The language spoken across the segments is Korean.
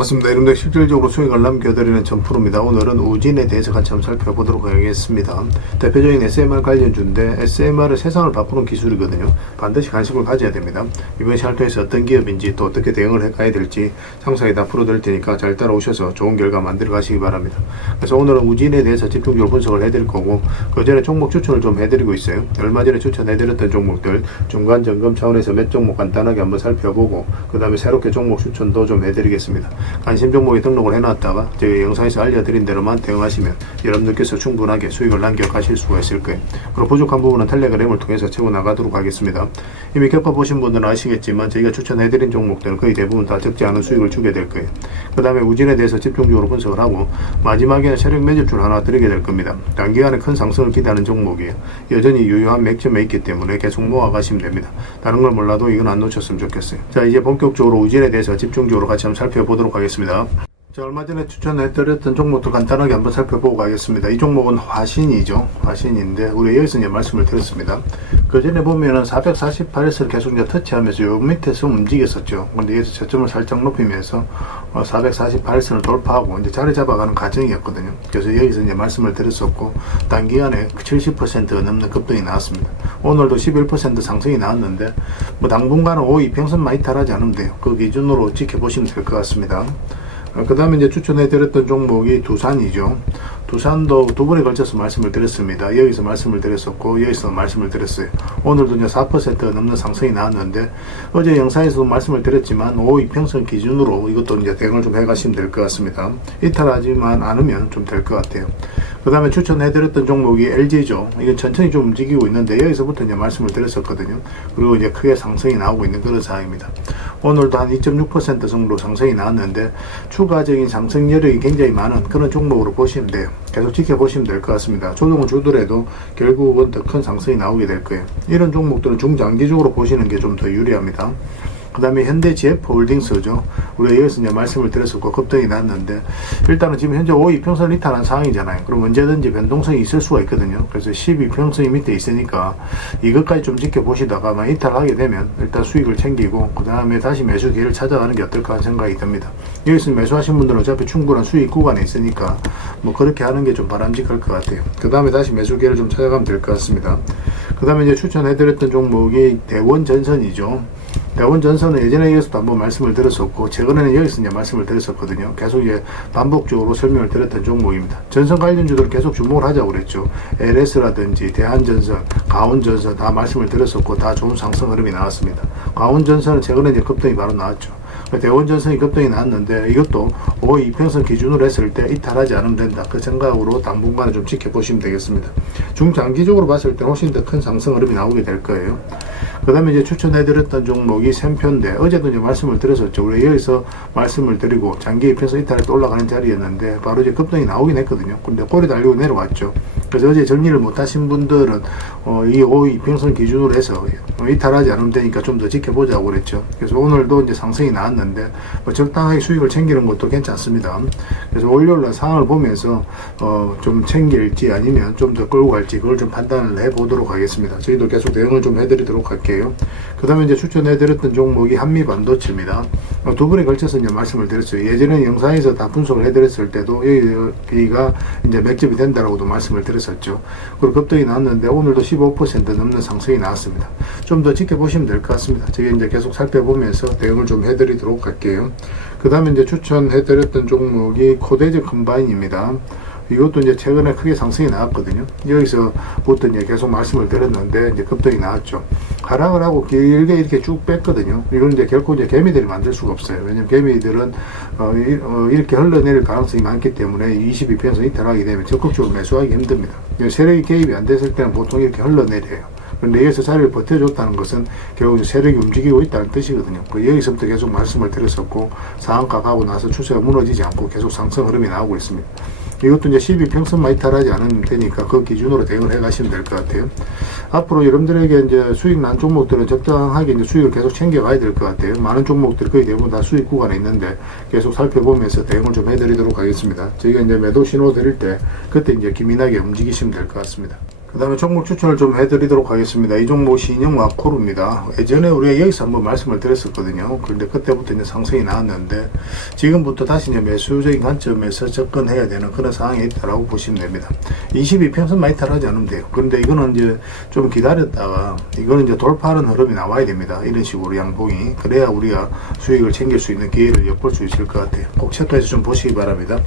반갑습니다. 여러분들 실질적으로 수익을 남겨드리는 전프로입니다. 오늘은 우진에 대해서 같이 한번 살펴보도록 하겠습니다. 대표적인 SMR 관련주인데 SMR은 세상을 바꾸는 기술이거든요. 반드시 관심을 가져야 됩니다. 이번 샬터에서 어떤 기업인지 또 어떻게 대응을 해가야 될지 상세히 다 풀어드릴 테니까 잘 따라오셔서 좋은 결과 만들어 가시기 바랍니다. 그래서 오늘은 우진에 대해서 집중적으로 분석을 해드릴 거고 그 전에 종목 추천을 좀 해드리고 있어요. 얼마 전에 추천해드렸던 종목들 중간 점검 차원에서 몇 종목 간단하게 한번 살펴보고 그 다음에 새롭게 종목 추천도 좀 해드리겠습니다. 관심 종목에 등록을 해놨다가 저희 영상에서 알려드린 대로만 대응하시면 여러분들께서 충분하게 수익을 남겨가실 수가 있을 거예요. 그리고 부족한 부분은 텔레그램을 통해서 채워나가도록 하겠습니다. 이미 겪어보신 분들은 아시겠지만 저희가 추천해드린 종목들은 거의 대부분 다 적지 않은 수익을 주게 될 거예요. 그 다음에 우진에 대해서 집중적으로 분석을 하고 마지막에는 세력 매집줄 하나 드리게 될 겁니다. 단기간에 큰 상승을 기대하는 종목이에요. 여전히 유효한 맥점에 있기 때문에 계속 모아가시면 됩니다. 다른 걸 몰라도 이건 안 놓쳤으면 좋겠어요. 자, 이제 본격적으로 우진에 대해서 집중적으로 같이 한번 살펴보도록 하겠습니다. 자, 얼마 전에 추천해드렸던 종목도 간단하게 한번 살펴보고 가겠습니다. 이 종목은 화신이죠. 화신인데 우리 여기서 이제 말씀을 드렸습니다. 그 전에 보면은 448에서 계속 이제 터치하면서 요 밑에서 움직였었죠. 근데 여기서 저점을 살짝 높이면서 448선을 돌파하고 이제 자리 잡아가는 과정이었거든요. 그래서 여기서 이제 말씀을 드렸었고 단기간에 70%가 넘는 급등이 나왔습니다. 오늘도 11% 상승이 나왔는데 뭐 당분간은 5 이평선만 이탈하지 않으면 돼요. 그 기준으로 지켜보시면 될 것 같습니다. 그 다음에 이제 추천해드렸던 종목이 두산이죠. 두산도 두 번에 걸쳐서 말씀을 드렸습니다. 여기서 말씀을 드렸었고 여기서 말씀을 드렸어요. 오늘도 이제 4%가 넘는 상승이 나왔는데 어제 영상에서도 말씀을 드렸지만 5 이평선 기준으로 이것도 이제 대응을 좀 해가시면 될 것 같습니다. 이탈하지만 않으면 좀 될 것 같아요. 그 다음에 추천해드렸던 종목이 LG죠. 이건 천천히 좀 움직이고 있는데 여기서부터 이제 말씀을 드렸었거든요. 그리고 이제 크게 상승이 나오고 있는 그런 상황입니다. 오늘도 한 2.6% 정도 상승이 나왔는데 추가적인 상승 여력이 굉장히 많은 그런 종목으로 보시면 돼요. 계속 지켜보시면 될 것 같습니다. 조정을 주더라도 결국은 더 큰 상승이 나오게 될 거예요. 이런 종목들은 중장기적으로 보시는 게 좀 더 유리합니다. 그 다음에 현대 GF홀딩스죠. 우리가 여기서 이제 말씀을 드렸었고 급등이 났는데 일단은 지금 현재 5 이평선을 이탈한 상황이잖아요. 그럼 언제든지 변동성이 있을 수가 있거든요. 그래서 10 이평선이 밑에 있으니까 이것까지 좀 지켜보시다가 만 이탈하게 되면 일단 수익을 챙기고 그 다음에 다시 매수 기회를 찾아가는 게 어떨까 하는 생각이 듭니다. 여기서 매수하신 분들은 어차피 충분한 수익 구간에 있으니까 뭐 그렇게 하는 게 좀 바람직할 것 같아요. 그 다음에 다시 매수 기회를 좀 찾아가면 될 것 같습니다. 그 다음에 이제 추천해드렸던 종목이 대원전선이죠. 대원전선은 예전에 여기서도 한번 말씀을 드렸었고 최근에는 여기서 이제 말씀을 드렸었거든요. 계속 이제 반복적으로 설명을 드렸던 종목입니다. 전선 관련주들은 계속 주목을 하자고 그랬죠. LS라든지 대한전선, 강원전선 다 말씀을 드렸었고 다 좋은 상승 흐름이 나왔습니다. 강원전선은 최근에 이제 급등이 바로 나왔죠. 대원전선이 급등이 나왔는데 이것도 5 이평선 기준으로 했을 때 이탈하지 않으면 된다. 그 생각으로 당분간은 좀 지켜보시면 되겠습니다. 중장기적으로 봤을 때 훨씬 더 큰 상승 흐름이 나오게 될 거예요. 그 다음에 이제 추천해드렸던 종목이 샘표인데 어제도 이제 말씀을 드렸었죠. 우리 여기서 말씀을 드리고 장기 이평선 이탈에 또 올라가는 자리였는데 바로 이제 급등이 나오긴 했거든요. 근데 꼬리 달리고 내려왔죠. 그래서 어제 정리를 못하신 분들은 이 5 이평선 기준으로 해서 이탈하지 않으면 되니까 좀 더 지켜보자고 그랬죠. 그래서 오늘도 이제 상승이 나왔는데 적당하게 수익을 챙기는 것도 괜찮습니다. 그래서 월요일날 상황을 보면서 좀 챙길지 아니면 좀 더 끌고 갈지 그걸 좀 판단을 해보도록 하겠습니다. 저희도 계속 대응을 좀 해드리도록 할게요. 그 다음에 이제 추천해드렸던 종목이 한미반도체입니다. 두 번에 걸쳐서 이제 말씀을 드렸어요. 예전에 영상에서 다 분석을 해드렸을 때도 여기가 이제 맥집이 된다라고도 말씀을 드렸었죠. 그리고 급등이 나왔는데 오늘도 15% 넘는 상승이 나왔습니다. 좀 더 지켜보시면 될 것 같습니다. 저희 이제 계속 살펴보면서 대응을 좀 해드리도록 할게요. 그 다음에 이제 추천해드렸던 종목이 코데즈 컴바인입니다. 이것도 이제 최근에 크게 상승이 나왔거든요. 여기서부터 이제 계속 말씀을 드렸는데 이제 급등이 나왔죠. 하락을 하고 길게 이렇게 쭉 뺐거든요. 이건 이제 결코 이제 개미들이 만들 수가 없어요. 왜냐면 개미들은 이렇게 흘러내릴 가능성이 많기 때문에 22평선 이탈하게 되면 적극적으로 매수하기 힘듭니다. 세력이 개입이 안 됐을 때는 보통 이렇게 흘러내려요. 근데 여기서 자리를 버텨줬다는 것은 결국 세력이 움직이고 있다는 뜻이거든요. 여기서부터 계속 말씀을 드렸었고 상한가 가고 나서 추세가 무너지지 않고 계속 상승 흐름이 나오고 있습니다. 이것도 이제 12평선만 이탈하지 않으면 되니까 그 기준으로 대응을 해 가시면 될 것 같아요. 앞으로 여러분들에게 이제 수익 난 종목들은 적당하게 이제 수익을 계속 챙겨가야 될 것 같아요. 많은 종목들 거의 대부분 다 수익 구간에 있는데 계속 살펴보면서 대응을 좀 해드리도록 하겠습니다. 저희가 이제 매도 신호 드릴 때 그때 이제 기민하게 움직이시면 될 것 같습니다. 그 다음에 종목 추천을 좀 해드리도록 하겠습니다. 이 종목 신형 와코르입니다. 예전에 우리가 여기서 한번 말씀을 드렸었거든요. 그런데 그때부터 이제 상승이 나왔는데 지금부터 다시 이제 매수적인 관점에서 접근해야 되는 그런 상황이 있다라고 보시면 됩니다. 22평선만 이탈하지 않으면 돼요. 그런데 이거는 이제 좀 기다렸다가 이거는 이제 돌파하는 흐름이 나와야 됩니다. 이런 식으로 양봉이. 그래야 우리가 수익을 챙길 수 있는 기회를 엿볼 수 있을 것 같아요. 꼭 체크해서 좀 보시기 바랍니다.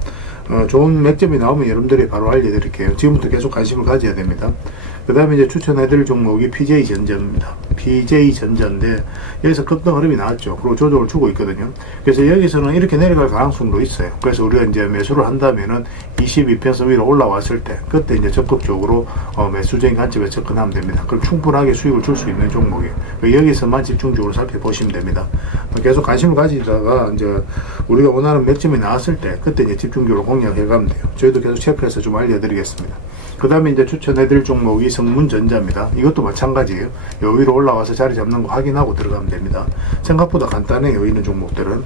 좋은 맥점이 나오면 여러분들이 바로 알려드릴게요. 지금부터 계속 관심을 가져야 됩니다. 그 다음에 이제 추천해드릴 종목이 PJ전자입니다. PJ전자인데 여기서 급등 흐름이 나왔죠. 그리고 조정을 주고 있거든요. 그래서 여기서는 이렇게 내려갈 가능성도 있어요. 그래서 우리가 이제 매수를 한다면은 22평선 위로 올라왔을 때 그때 이제 적극적으로 매수적인 관점에 접근하면 됩니다. 그럼 충분하게 수익을 줄 수 있는 종목이에요. 여기서만 집중적으로 살펴보시면 됩니다. 계속 관심을 가지다가 이제 우리가 원하는 맥점이 나왔을 때 그때 이제 집중적으로 공략해 가면 돼요. 저희도 계속 체크해서 좀 알려드리겠습니다. 그 다음에 이제 추천해드릴 종목이 성문전자입니다. 이것도 마찬가지예요. 여기로 올라와서 자리 잡는 거 확인하고 들어가면 됩니다. 생각보다 간단해요. 이런 종목들은.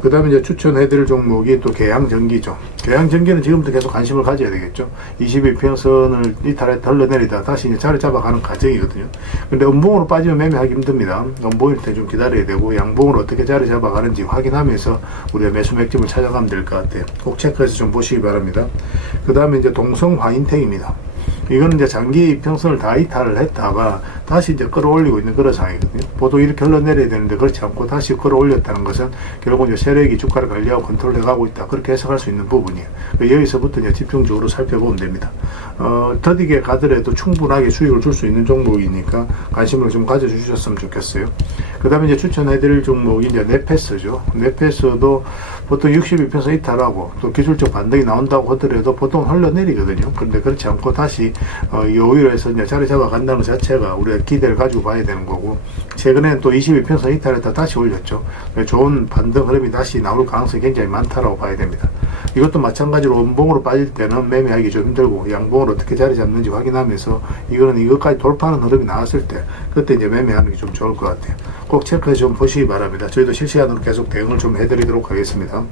그 다음에 이제 추천해드릴 종목이 또 계양전기죠. 계양전기는 지금부터 계속 관심을 가져야 되겠죠. 22평선을 이탈해 덜러내리다 다시 이제 자리 잡아가는 과정이거든요. 근데 음봉으로 빠지면 매매하기 힘듭니다. 음봉일 때 좀 기다려야 되고 양봉으로 어떻게 자리 잡아가는지 확인하면서 우리가 매수 맥점을 찾아가면 될 것 같아요. 꼭 체크해서 좀 보시기 바랍니다. 그 다음에 이제 동성화인텍입니다. 이거는 이제 장기 이평선을 다 이탈을 했다가 다시 이제 끌어올리고 있는 그런 상황이거든요. 보통 이렇게 흘러내려야 되는데 그렇지 않고 다시 끌어올렸다는 것은 결국 이제 세력이 주가를 관리하고 컨트롤해 가고 있다. 그렇게 해석할 수 있는 부분이에요. 여기서부터 이제 집중적으로 살펴보면 됩니다. 더디게 가더라도 충분하게 수익을 줄 수 있는 종목이니까 관심을 좀 가져주셨으면 좋겠어요. 그 다음에 이제 추천해드릴 종목이 이제 네페스죠. 네페스도 보통 62평선 이탈하고 또 기술적 반등이 나온다고 하더라도 보통 흘러내리거든요. 그런데 그렇지 않고 다시 여유로 해서 이제 자리 잡아간다는 것 자체가 우리가 기대를 가지고 봐야 되는 거고, 최근에는 또 22평선 이탈했다 다시 올렸죠. 좋은 반등 흐름이 다시 나올 가능성이 굉장히 많다라고 봐야 됩니다. 이것도 마찬가지로 음봉으로 빠질 때는 매매하기 좀 힘들고 양봉으로 어떻게 자리 잡는지 확인하면서 이거는 이것까지 돌파하는 흐름이 나왔을 때 그때 이제 매매하는 게 좀 좋을 것 같아요. 꼭 체크해서 좀 보시기 바랍니다. 저희도 실시간으로 계속 대응을 좀 해드리도록 하겠습니다.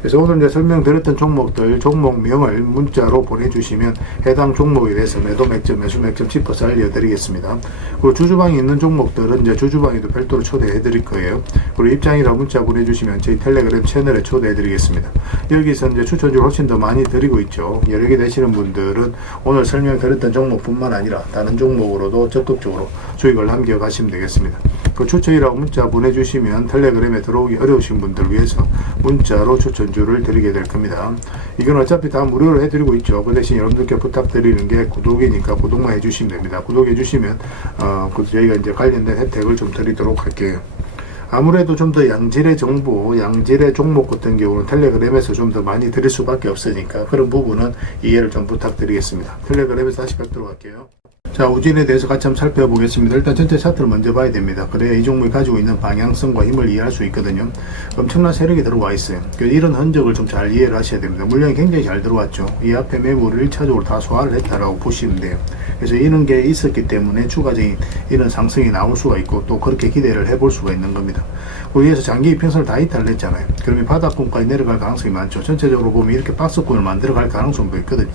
그래서 오늘 이제 설명드렸던 종목들 종목명을 문자로 보내주시면 해당 종목에 대해서 매도 맥점, 매수 맥점 짚어서 알려드리겠습니다. 그리고 주주방에 있는 종목들은 이제 주주방에도 별도로 초대해드릴 거예요. 그리고 입장이라 문자 보내주시면 저희 텔레그램 채널에 초대해드리겠습니다. 여기서 이제 추천주를 훨씬 더 많이 드리고 있죠. 여러 개 되시는 분들은 오늘 설명드렸던 종목뿐만 아니라 다른 종목으로도 적극적으로 수익을 남겨가시면 되겠습니다. 그 추천이라고 문자 보내주시면 텔레그램에 들어오기 어려우신 분들 위해서 문자로 추천주를 드리게 될 겁니다. 이건 어차피 다 무료로 해드리고 있죠. 그 대신 여러분들께 부탁드리는 게 구독이니까 구독만 해주시면 됩니다. 구독해주시면 저희가 이제 관련된 혜택을 좀 드리도록 할게요. 아무래도 좀 더 양질의 정보, 양질의 종목 같은 경우는 텔레그램에서 좀 더 많이 드릴 수밖에 없으니까 그런 부분은 이해를 좀 부탁드리겠습니다. 텔레그램에서 다시 뵙도록 할게요. 자, 우진에 대해서 같이 한번 살펴보겠습니다. 일단 전체 차트를 먼저 봐야 됩니다. 그래야 이 종목이 가지고 있는 방향성과 힘을 이해할 수 있거든요. 엄청난 세력이 들어와 있어요. 이런 흔적을 좀 잘 이해를 하셔야 됩니다. 물량이 굉장히 잘 들어왔죠. 이 앞에 매물을 1차적으로 다 소화를 했다라고 보시면 돼요. 그래서 이런 게 있었기 때문에 추가적인 이런 상승이 나올 수가 있고 또 그렇게 기대를 해볼 수가 있는 겁니다. 위에서 장기 이평선을 다 이탈을 했잖아요. 그러면 바닥권까지 내려갈 가능성이 많죠. 전체적으로 보면 이렇게 박스권을 만들어갈 가능성도 있거든요.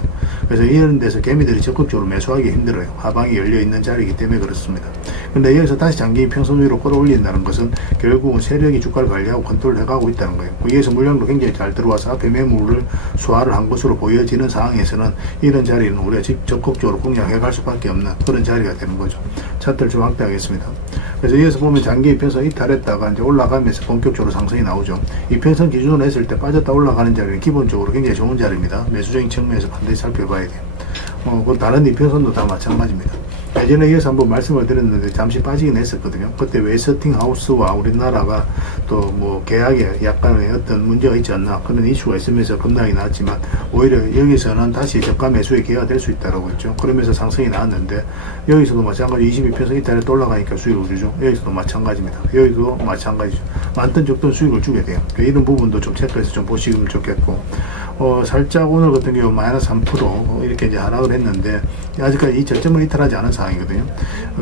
그래서 이런 데서 개미들이 적극적으로 매수하기 힘들어요. 하방이 열려있는 자리이기 때문에 그렇습니다. 근데 여기서 다시 장기 이평선 위로 끌어올린다는 것은 결국은 세력이 주가를 관리하고 컨트롤 해가고 있다는 거예요. 위에서 물량도 굉장히 잘 들어와서 앞에 매물을 소화를 한 것으로 보여지는 상황에서는 이런 자리는 우리가 적극적으로 공략해갈 수밖에 없는 그런 자리가 되는 거죠. 차트를 좀 확대하겠습니다. 그래서 여기서 보면 장기 이평선 이탈했다가 이제 올라가면서 본격적으로 상승이 나오죠. 이평선 기준으로 했을 때 빠졌다 올라가는 자리는 기본적으로 굉장히 좋은 자리입니다. 매수적인 측면에서 반드시 살펴봐야 돼요. 그 다른 이평선도 다 마찬가지입니다. 예전에 이어서 한번 말씀을 드렸는데 잠시 빠지긴 했었거든요. 그때 웨스팅하우스와 우리나라가 또 뭐 계약에 약간의 어떤 문제가 있지 않나 그런 이슈가 있으면서 급락이 나왔지만 오히려 여기서는 다시 저가 매수의 기회가 될 수 있다고 했죠. 그러면서 상승이 나왔는데 여기서도 마찬가지 22평선 이탈에 또 올라가니까 수익을 주죠. 여기서도 마찬가지입니다. 여기도 마찬가지죠. 많든 적든 수익을 주게 돼요. 이런 부분도 좀 체크해서 좀 보시면 좋겠고 살짝 오늘 같은 경우 마이너스 3% 이렇게 이제 하락을 했는데 아직까지 이 저점을 이탈하지 않은 상황이거든요.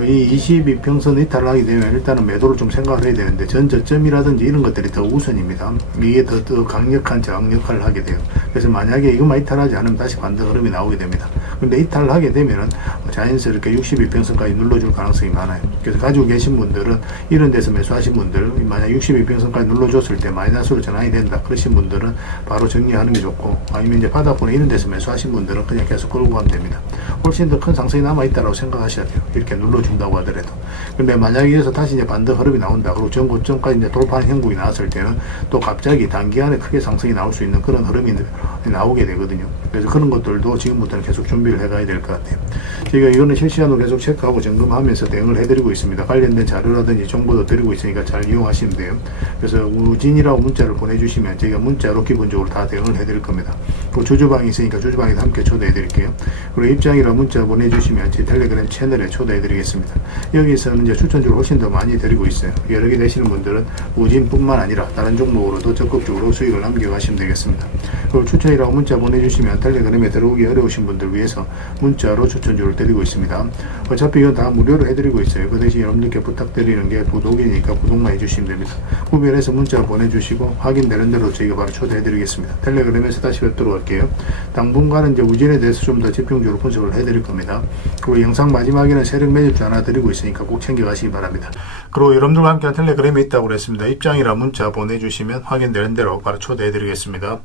이 22평선 이탈을 하게 되면 일단은 매도를 좀 생각을 해야 되는데 전 저점이라든지 이런 것들이 더 우선입니다. 이게 더 강력한 저항 역할을 하게 돼요. 그래서 만약에 이것만 이탈하지 않으면 다시 반등 흐름이 나오게 됩니다. 근데 이탈을 하게 되면은 자연스럽게 62평선까지 눌러줄 가능성이 많아요. 그래서 가지고 계신 분들은 이런 데서 매수하신 분들, 만약 62평선까지 눌러줬을 때 마이너스로 전환이 된다 그러신 분들은 바로 정리하는 게 좋고, 아니면 이제 바닥권에 이런 데서 매수하신 분들은 그냥 계속 끌고 가면 됩니다. 훨씬 더 큰 상승이 남아있다고 생각하셔야 돼요. 이렇게 눌러준다고 하더라도. 근데 만약에 여기서 다시 이제 반등 흐름이 나온다, 그리고 전고점까지 이제 돌파하는 형국이 나왔을 때는 또 갑자기 단기간에 크게 상승이 나올 수 있는 그런 흐름이 나오게 되거든요. 그래서 그런 것들도 지금부터는 계속 준비를 해가야 될 것 같아요. 저희가 이거는 실시간으로 계속 체크하고 점검하면서 대응을 해드리고 있습니다. 관련된 자료라든지 정보도 드리고 있으니까 잘 이용하시면 돼요. 그래서 우진이라고 문자를 보내주시면 저희가 문자로 기본적으로 다 대응을 해드릴 겁니다. 그리고 주주방이 있으니까 주주방에도 함께 초대해드릴게요. 그리고 입장이라 문자 보내주시면 제 텔레그램 채널에 초대해드리겠습니다. 여기서는 이제 추천주를 훨씬 더 많이 드리고 있어요. 여러 개 되시는 분들은 우진뿐만 아니라 다른 종목으로도 적극적으로 수익을 남겨가시면 되겠습니다. 그리고 추천이라고 문자 보내주시면 텔레그램에 들어오기 어려우신 분들 위해서 문자로 추천주를 드리고 있습니다. 어차피 이건 다 무료로 해드리고 있어요. 그 대신 여러분들께 부탁드리는 게 구독이니까 구독만 해주시면 됩니다. 구별해서 문자 보내주시고 확인되는 대로 저희가 바로 초대해드리겠습니다. 텔레그램에서 다시 뵙도록 할게요. 당분간은 이제 우진에 대해서 좀 더 집중적으로 분석을 해드릴 겁니다. 그리고 영상 마지막에는 세력 매집주 하나 드리고 있으니까 꼭 챙겨가시기 바랍니다. 그리고 여러분들과 함께한 텔레그램에 있다고 그랬습니다. 입장이라 문자 보내주시면 확인되는 대로 바로 초대해드리겠습니다.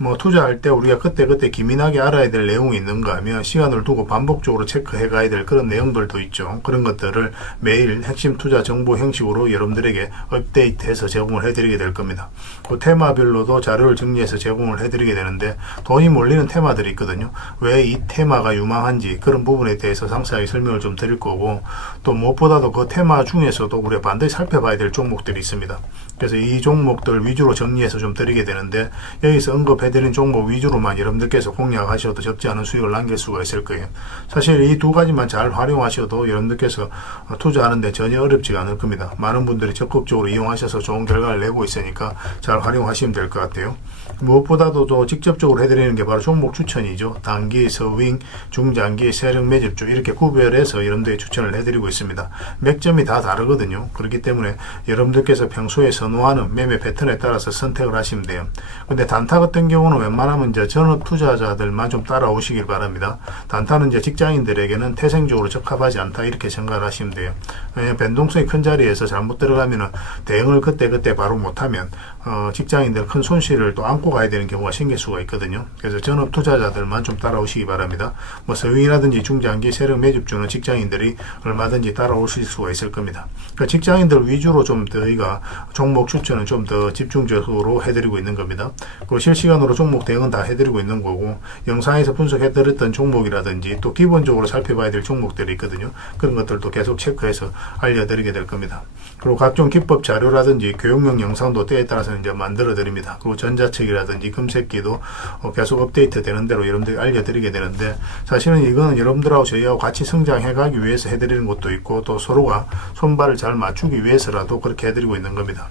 뭐 투자할 때 우리가 그때그때 기민하게 알아야 될 내용이 있는가 하면 시간을 두고 반복적으로 체크해 가야 될 그런 내용들도 있죠. 그런 것들을 매일 핵심 투자 정보 형식으로 여러분들에게 업데이트해서 제공을 해드리게 될 겁니다. 그 테마별로도 자료를 정리해서 제공을 해드리게 되는데 돈이 몰리는 테마들이 있거든요. 왜 이 테마가 유망한지 그런 부분에 대해서 상세하게 설명을 좀 드릴 거고, 또 무엇보다도 그 테마 중에서도 우리가 반드시 살펴봐야 될 종목들이 있습니다. 그래서 이 종목들 위주로 정리해서 좀 드리게 되는데, 여기서 언급해드린 종목 위주로만 여러분들께서 공략하셔도 적지 않은 수익을 남길 수가 있을 거예요. 사실 이 두 가지만 잘 활용하셔도 여러분들께서 투자하는데 전혀 어렵지가 않을 겁니다. 많은 분들이 적극적으로 이용하셔서 좋은 결과를 내고 있으니까 잘 활용하시면 될 것 같아요. 무엇보다도 또 직접적으로 해드리는 게 바로 종목 추천이죠. 단기, 서윙, 중장기, 세력 매집주 이렇게 구별해서 여러분들에게 추천을 해드리고 있습니다. 맥점이 다 다르거든요. 그렇기 때문에 여러분들께서 평소에 선호하는 매매 패턴에 따라서 선택을 하시면 돼요. 근데 단타 같은 경우는 웬만하면 이제 전업 투자자들만 좀 따라오시길 바랍니다. 단타는 이제 직장인들에게는 태생적으로 적합하지 않다 이렇게 생각을 하시면 돼요. 왜냐하면 변동성이 큰 자리에서 잘못 들어가면은 대응을 그때 바로 못하면 직장인들 큰 손실을 또 안고 가야 되는 경우가 생길 수가 있거든요. 그래서 전업 투자자들만 좀 따라오시기 바랍니다. 뭐 서윙이라든지 중장기 세력 매집주는 직장인들이 얼마든지 따라오실 수가 있을 겁니다. 그러니까 직장인들 위주로 좀 저희가 종목 추천은 좀 더 집중적으로 해드리고 있는 겁니다. 그리고 실시간으로 종목 대응은 다 해드리고 있는 거고, 영상에서 분석해드렸던 종목이라든지 또 기본적으로 살펴봐야 될 종목들이 있거든요. 그런 것들도 계속 체크해서 알려드리게 될 겁니다. 그리고 각종 기법 자료라든지 교육용 영상도 때에 따라서는 이제 만들어 드립니다. 그리고 전자책이라든지 금색기도 계속 업데이트 되는 대로 여러분들이 알려드리게 되는데, 사실은 이거는 여러분들하고 저희하고 같이 성장해 가기 위해서 해드리는 것도 있고, 또 서로가 손발을 잘 맞추기 위해서라도 그렇게 해드리고 있는 겁니다.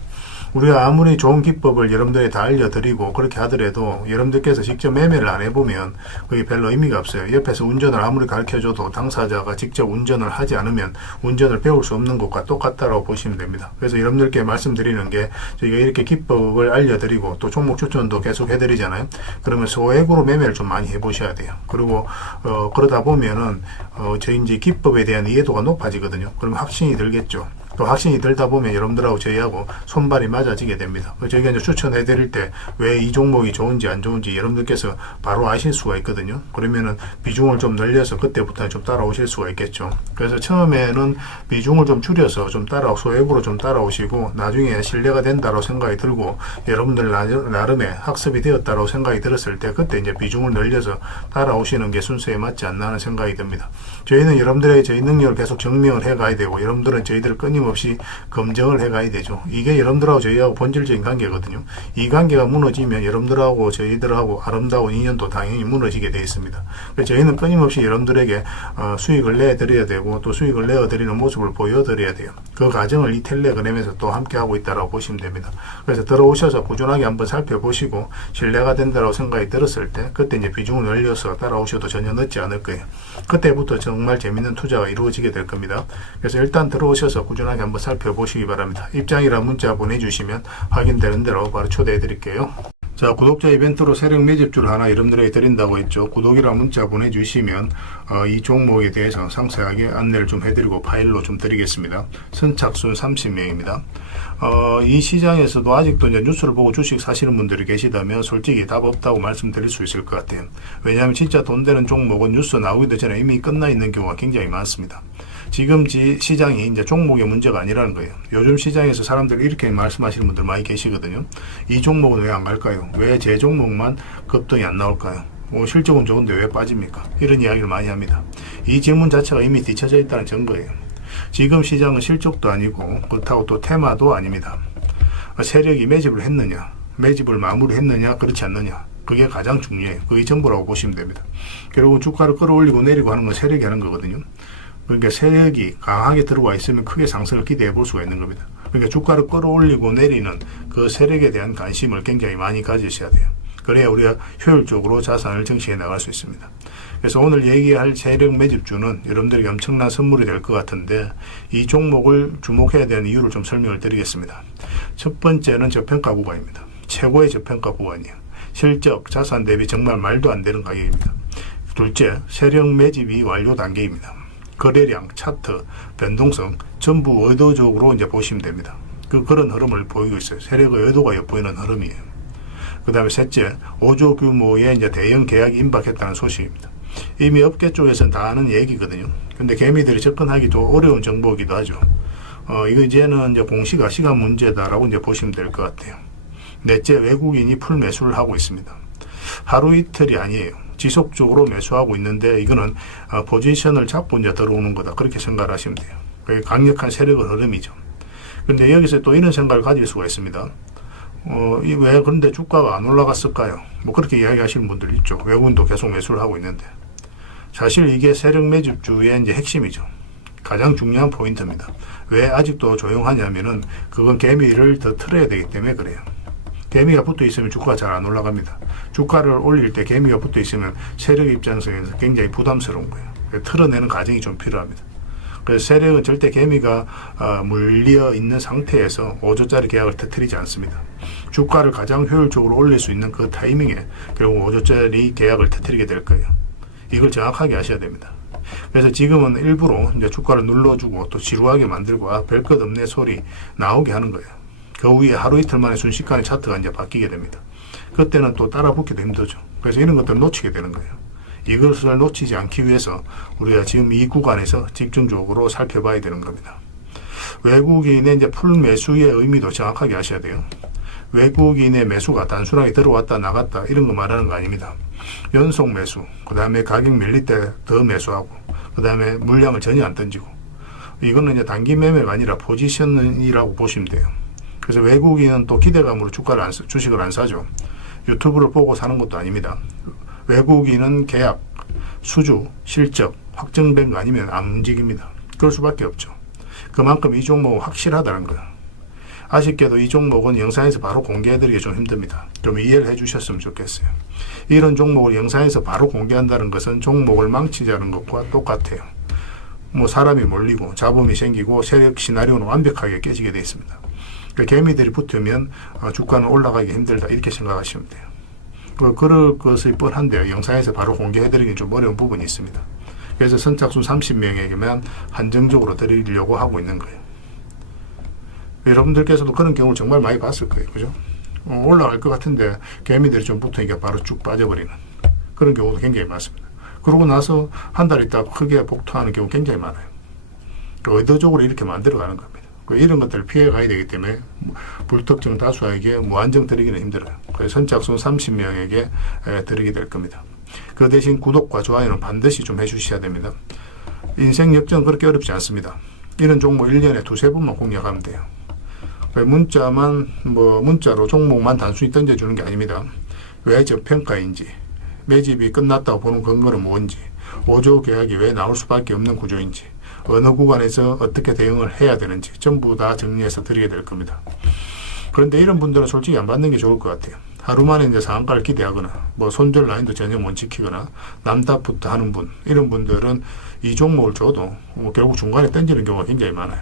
우리가 아무리 좋은 기법을 여러분들이 다 알려드리고 그렇게 하더라도 여러분들께서 직접 매매를 안 해보면 그게 별로 의미가 없어요. 옆에서 운전을 아무리 가르쳐줘도 당사자가 직접 운전을 하지 않으면 운전을 배울 수 없는 것과 똑같다고 보시면 됩니다. 그래서 여러분들께 말씀드리는 게, 저희가 이렇게 기법을 알려드리고 또 종목 추천도 계속 해드리잖아요. 그러면 소액으로 매매를 좀 많이 해보셔야 돼요. 그리고 그러다 보면은 저희 이제 기법에 대한 이해도가 높아지거든요. 그러면 확신이 들겠죠. 또 확신이 들다 보면 여러분들하고 저희하고 손발이 맞아지게 됩니다. 저희가 이제 추천해 드릴 때 왜 이 종목이 좋은지 안 좋은지 여러분들께서 바로 아실 수가 있거든요. 그러면은 비중을 좀 늘려서 그때부터는 좀 따라오실 수가 있겠죠. 그래서 처음에는 비중을 좀 줄여서 좀 소액으로 좀 따라오시고, 나중에 신뢰가 된다고 생각이 들고 여러분들 나름의 학습이 되었다고 생각이 들었을 때 그때 이제 비중을 늘려서 따라오시는 게 순서에 맞지 않나 하는 생각이 듭니다. 저희는 여러분들에게 저희 능력을 계속 증명을 해 가야 되고, 여러분들은 저희들을 끊임없이 검증을 해 가야 되죠. 이게 여러분들하고 저희하고 본질적인 관계거든요. 이 관계가 무너지면 여러분들하고 저희들하고 아름다운 인연도 당연히 무너지게 되어 있습니다. 그래서 저희는 끊임없이 여러분들에게 수익을 내드려야 되고, 또 수익을 내어드리는 모습을 보여드려야 돼요. 그 과정을 이 텔레그램에서 또 함께 하고 있다고 보시면 됩니다. 그래서 들어오셔서 꾸준하게 한번 살펴보시고 신뢰가 된다고 생각이 들었을 때 그때 이제 비중을 늘려서 따라오셔도 전혀 늦지 않을 거예요. 그때부터 정말 재밌는 투자가 이루어지게 될 겁니다. 그래서 일단 들어오셔서 꾸준하게 한번 살펴보시기 바랍니다. 입장이라 문자 보내주시면 확인되는 대로 바로 초대해 드릴게요. 자, 구독자 이벤트로 세력 매집주를 하나 여러분들에게 드린다고 했죠. 구독이란 문자 보내주시면 이 종목에 대해서 상세하게 안내를 좀 해드리고 파일로 좀 드리겠습니다. 선착순 30명입니다. 이 시장에서도 아직도 이제 뉴스를 보고 주식 사시는 분들이 계시다면 솔직히 답 없다고 말씀드릴 수 있을 것 같아요. 왜냐하면 진짜 돈 되는 종목은 뉴스 나오기도 전에 이미 끝나 있는 경우가 굉장히 많습니다. 지금 시장이 이제 종목의 문제가 아니라는 거예요. 요즘 시장에서 사람들이 이렇게 말씀하시는 분들 많이 계시거든요. 이 종목은 왜 안 갈까요? 왜 제 종목만 급등이 안 나올까요? 실적은 좋은데 왜 빠집니까? 이런 이야기를 많이 합니다. 이 질문 자체가 이미 뒤쳐져 있다는 증거예요. 지금 시장은 실적도 아니고 그렇다고 또 테마도 아닙니다. 세력이 매집을 했느냐, 매집을 마무리했느냐, 그렇지 않느냐, 그게 가장 중요해요. 그게 전부라고 보시면 됩니다. 결국 주가를 끌어올리고 내리고 하는 건 세력이 하는 거거든요. 그러니까 세력이 강하게 들어와 있으면 크게 상승을 기대해 볼 수가 있는 겁니다. 그러니까 주가를 끌어올리고 내리는 그 세력에 대한 관심을 굉장히 많이 가지셔야 돼요. 그래야 우리가 효율적으로 자산을 증식해 나갈 수 있습니다. 그래서 오늘 얘기할 세력 매집주는 여러분들에게 엄청난 선물이 될 것 같은데 이 종목을 주목해야 되는 이유를 좀 설명을 드리겠습니다. 첫 번째는 저평가 구간입니다. 최고의 저평가 구간이에요. 실적, 자산 대비 정말 말도 안 되는 가격입니다. 둘째, 세력 매집이 완료 단계입니다. 거래량, 차트, 변동성 전부 의도적으로 이제 보시면 됩니다. 그런 흐름을 보이고 있어요. 세력의 의도가 엿보이는 흐름이에요. 그 다음에 셋째, 5조 규모의 이제 대형 계약이 임박했다는 소식입니다. 이미 업계 쪽에서는 다 아는 얘기거든요. 근데 개미들이 접근하기 좀 어려운 정보이기도 하죠. 이거 이제는 이제 공시가 시간 문제다라고 이제 보시면 될 것 같아요. 넷째, 외국인이 풀 매수를 하고 있습니다. 하루 이틀이 아니에요. 지속적으로 매수하고 있는데 이거는 포지션을 잡고 이제 들어오는 거다. 그렇게 생각을 하시면 돼요. 그게 강력한 세력의 흐름이죠. 그런데 여기서 또 이런 생각을 가질 수가 있습니다. 왜 그런데 주가가 안 올라갔을까요? 뭐 그렇게 이야기하시는 분들 있죠. 외국인도 계속 매수를 하고 있는데. 사실 이게 세력 매집주의 이제 핵심이죠. 가장 중요한 포인트입니다. 왜 아직도 조용하냐면은 그건 개미를 더 틀어야 되기 때문에 그래요. 개미가 붙어 있으면 주가가 잘 안 올라갑니다. 주가를 올릴 때 개미가 붙어 있으면 세력 입장에서 굉장히 부담스러운 거예요. 틀어내는 과정이 좀 필요합니다. 그래서 세력은 절대 개미가 물려 있는 상태에서 5조짜리 계약을 터뜨리지 않습니다. 주가를 가장 효율적으로 올릴 수 있는 그 타이밍에 결국 5조짜리 계약을 터뜨리게 될 거예요. 이걸 정확하게 아셔야 됩니다. 그래서 지금은 일부러 이제 주가를 눌러주고 또 지루하게 만들고 별 것 없네 소리 나오게 하는 거예요. 그 후에 하루 이틀 만에 순식간에 차트가 이제 바뀌게 됩니다. 그때는 또 따라 붙기도 힘들죠. 그래서 이런 것들을 놓치게 되는 거예요. 이것을 놓치지 않기 위해서 우리가 지금 이 구간에서 집중적으로 살펴봐야 되는 겁니다. 외국인의 이제 풀 매수의 의미도 정확하게 아셔야 돼요. 외국인의 매수가 단순하게 들어왔다 나갔다 이런 거 말하는 거 아닙니다. 연속 매수, 그 다음에 가격 밀릴 때 더 매수하고, 그 다음에 물량을 전혀 안 던지고, 이거는 이제 단기 매매가 아니라 포지션이라고 보시면 돼요. 그래서 외국인은 또 기대감으로 주식을 안 사죠. 유튜브를 보고 사는 것도 아닙니다. 외국인은 계약, 수주, 실적 확정된 거 아니면 안 움직입니다. 그럴 수밖에 없죠. 그만큼 이 종목은 확실하다는 거예요. 아쉽게도 이 종목은 영상에서 바로 공개해드리기 좀 힘듭니다. 좀 이해를 해주셨으면 좋겠어요. 이런 종목을 영상에서 바로 공개한다는 것은 종목을 망치자는 것과 똑같아요. 뭐 사람이 몰리고 잡음이 생기고 세력 시나리오는 완벽하게 깨지게 되어 있습니다. 개미들이 붙으면 주가는 올라가기 힘들다 이렇게 생각하시면 돼요. 그럴 것이 뻔한데요. 영상에서 바로 공개해드리기 좀 어려운 부분이 있습니다. 그래서 선착순 30명에게만 한정적으로 드리려고 하고 있는 거예요. 여러분들께서도 그런 경우를 정말 많이 봤을 거예요. 그죠? 올라갈 것 같은데 개미들이 좀 붙으니까 바로 쭉 빠져버리는 그런 경우도 굉장히 많습니다. 그러고 나서 한 달 있다가 크게 복토하는 경우 굉장히 많아요. 의도적으로 이렇게 만들어가는 겁니다. 이런 것들을 피해 가야 되기 때문에 불특정 다수에게 무한정 드리기는 힘들어요. 그래서 선착순 30명에게 드리게 될 겁니다. 그 대신 구독과 좋아요는 반드시 좀 해주셔야 됩니다. 인생 역전은 그렇게 어렵지 않습니다. 이런 종목 1년에 두세 번만 공략하면 돼요. 문자로 종목만 단순히 던져주는 게 아닙니다. 왜 저평가인지, 매집이 끝났다고 보는 근거는 뭔지, 5조 계약이 왜 나올 수밖에 없는 구조인지, 어느 구간에서 어떻게 대응을 해야 되는지 전부 다 정리해서 드리게 될 겁니다. 그런데 이런 분들은 솔직히 안 받는 게 좋을 것 같아요. 하루 만에 이제 상한가를 기대하거나 손절 라인도 전혀 못 지키거나 남탓부터 하는 분, 이런 분들은 이 종목을 줘도 결국 중간에 던지는 경우가 굉장히 많아요.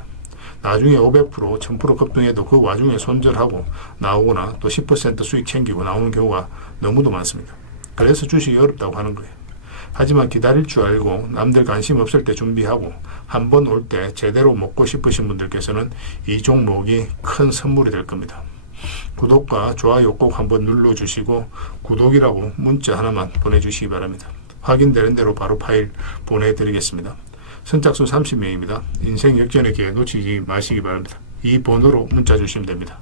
나중에 500%, 1000% 급등해도 그 와중에 손절하고 나오거나 또 10% 수익 챙기고 나오는 경우가 너무도 많습니다. 그래서 주식이 어렵다고 하는 거예요. 하지만 기다릴 줄 알고 남들 관심 없을 때 준비하고 한 번 올 때 제대로 먹고 싶으신 분들께서는 이 종목이 큰 선물이 될 겁니다. 구독과 좋아요 꼭 한번 눌러주시고 구독이라고 문자 하나만 보내주시기 바랍니다. 확인되는 대로 바로 파일 보내드리겠습니다. 선착순 30명입니다. 인생 역전의 기회 놓치지 마시기 바랍니다. 이 번호로 문자 주시면 됩니다.